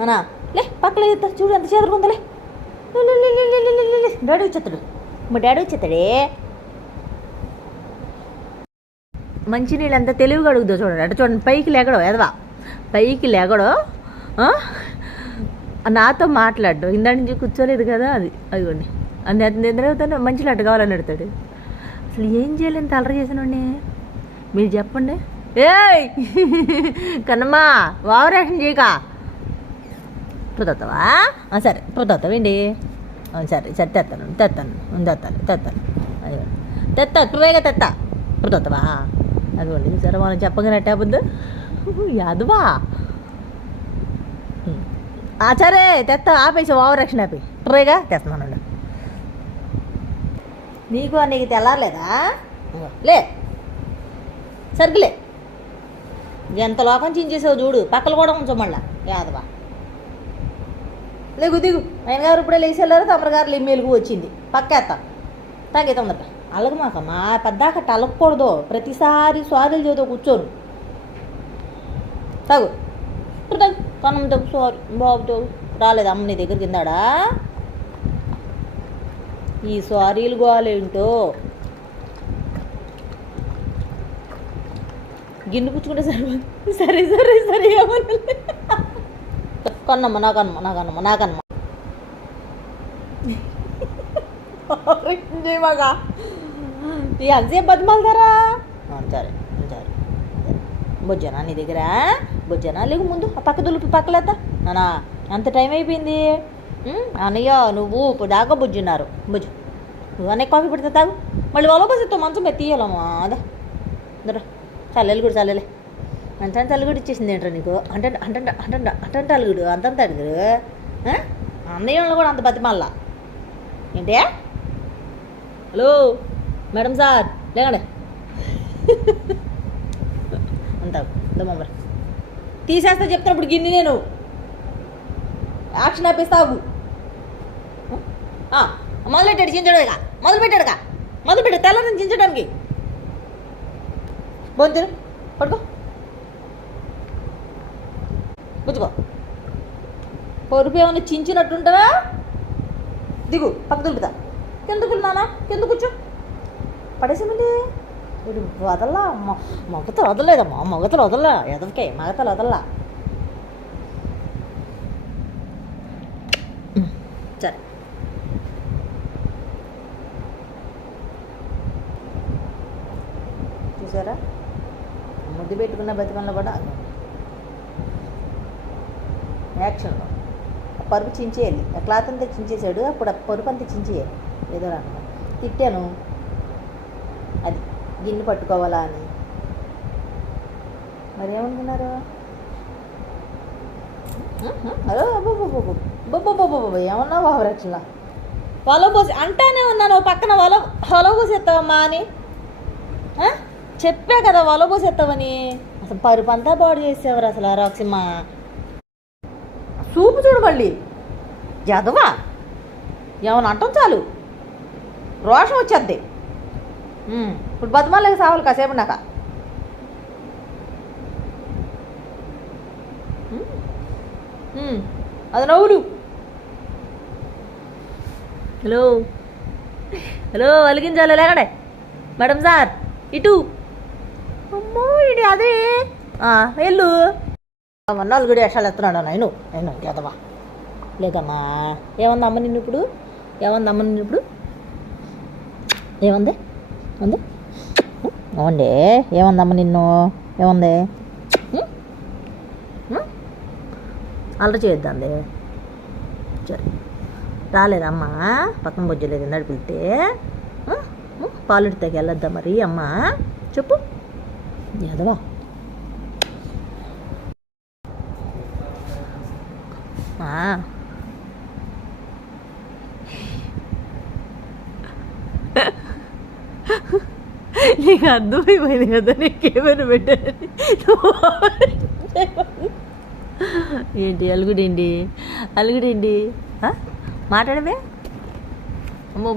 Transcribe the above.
అనా లే పక్కలే చూడు ఎంత చేదరుకుందలే డాడీ వచ్చేస్తాడు మా డాడీ వచ్చేస్తాడే. మంచినీళ్ళు ఎంత తెలివిగా అడుగుదో చూడండి. అంటే చూడండి పైకి లేగడో ఎదవా, పైకి లేగడో నాతో మాట్లాడు. ఇందా నుంచి కూర్చోలేదు కదా అది అదిగోండి అది నిద్రవుతాను మంచి అట్టు కావాలని అడుగుతాడు. అసలు ఏం చేయలేని తలర చేసినండి మీరు చెప్పండి. ఏయ్ కన్నమ్మా వావరేషన్ చేయక ఇప్పుడు తెస్తావా? సరే ఇప్పుడు తెస్తావేంటి? సరే సరే తెస్తాను అదిగోండి తెస్తా ఇప్పుడుగా తెస్తా ఇప్పుడు తెస్తావా? అదిగోండి సరే మనం చెప్పగానే అట్టేబద్దు యాదవా. సరే తెస్తా ఆపేసి ఓవరాక్షన్ ఆపి ఇప్పుడుగా తెస్తున్నాను. నీకు తెల్లారలేదా? లే సరిగ్లే ఎంత లోకం చించేసావు చూడు. పక్కలు కూడా ఉంచు మళ్ళా యాదవా. లేగు దిగు ఆయన గారు ఇప్పుడే లేచేళ్ళారు. తమరగారు మెలుగు వచ్చింది పక్కేస్తా తాగే తొందరగా. అలగ మాకమ్మా పెద్దాకట్ట అలగకూడదు. ప్రతిసారి స్వాదులు చేతో కూర్చోను. తాగు ఇప్పుడు తాగు కన్నం తగ్గు సారీ బాబుతో రాలేదు అమ్మ నీ దగ్గర కిందాడా. ఈ సారీలు గోలేంటో గిన్నె పుచ్చుకుంటే సరిపోదు. సరే సరే సరే కన్నమ్మ నాకన్నమ్మ చేయమాగా ఎంతసేపు బతిమాలతారా? సరే సరే బొజ్జనా నీ దగ్గర బొజ్జనా లేకు ముందు ఆ పక్క దులిపి పక్కలేద్దా నానా. అంత టైం అయిపోయింది అన్నయ్య. నువ్వు ఇప్పుడు దాకా బొజ్జున్నారు బొజ్జు. నువ్వు అన్నయ్య కాఫీ పెడితే తాగు. మళ్ళీ వాళ్ళ బస్సు మంచం మీద తీయాలమ్మా. అదా దరా చల్లెలు కూడా చల్లలే అంత అలుగుడు ఇచ్చేసింది ఏంట్రా నీకు? అంటే అంటే అంటే అంటే అలుగుడు అంతంత అడుగుడు. అన్నయ్యలో కూడా అంత బతిమల్లా ఏంటే? హలో మేడం సార్ లేకండి అంత మమ్మల్ని తీసేస్తా చెప్తున్నప్పుడు గిన్నె నేను యాక్షన్ ఆపేస్తావు. మొదలుపెట్టాడు చించడం ఇక మొదలుపెట్టాడు తెల్లని చించడానికి. బొంతులు పడుకో పుచ్చుకో. పరుపు ఏమైనా చించినట్టుంటావా? దిగు పక్క దులుపుతా. కిందకు నానా కింద కూర్చో పడేసామండి. వీడు వదల్లా మగతలు వదలలేదమ్మా. మగతలు వదల్లా ఎదవకే మగతలు వదల్లా. సరే చూసారా ముద్దు పెట్టుకున్న బతిమల్లో కూడా యాక్షన్లో ఆ పరుపు చించేయాలి. ఆ క్లాత్ అంతా చించేసాడు. అప్పుడు ఆ పరుపు అంతా చించేయాలి. ఏదో అన్న తిట్టాను అది గిన్నె పట్టుకోవాలా అని. మరి ఏమనుకున్నారు? హలో అబ్బో ఏమన్నా బాబురక్షలా వల పోసి అంటానే ఉన్నాను. పక్కన వల పోసేస్తావమ్మా అని చెప్పా కదా వల పోసేస్తావని. అసలు పరుపు అంతా పాడు చేసేవారు అసలు ఆ రాక్సిమ్మ. చూపు చూడు మళ్ళీ జదవా ఏమన్నా అంటాం చాలు రోషం వచ్చేద్ది. ఇప్పుడు బతుమాలకి సావాలి కాసేపు నాక. అది నవ్వులు. హలో హలో అలిగించాలి లేకడే మేడం సార్ ఇటు. అమ్మో ఇటు అదే వెళ్ళు. నలుగుడు వేషాలు ఎత్తున్నాడు నేను ఎదవా. లేదమ్మా ఏమంది అమ్మ నిన్ను ఇప్పుడు? ఏమంది అవుండే ఏమందమ్మ నిన్ను? ఏముంది అల్లరి చేయొద్దండి. సరే రాలేదమ్మా పక్కన బొజ్జలేదు ఇందాడు పిలితే పాలుడితేకి వెళ్ళొద్దా మరి అమ్మ? చెప్పు ఎదవా. నీకు అర్థమైపోయింది కదా నీకేమైనా పెట్టారని. ఏంటి అలుగుడేంటి మాట్లాడమే. అమ్మో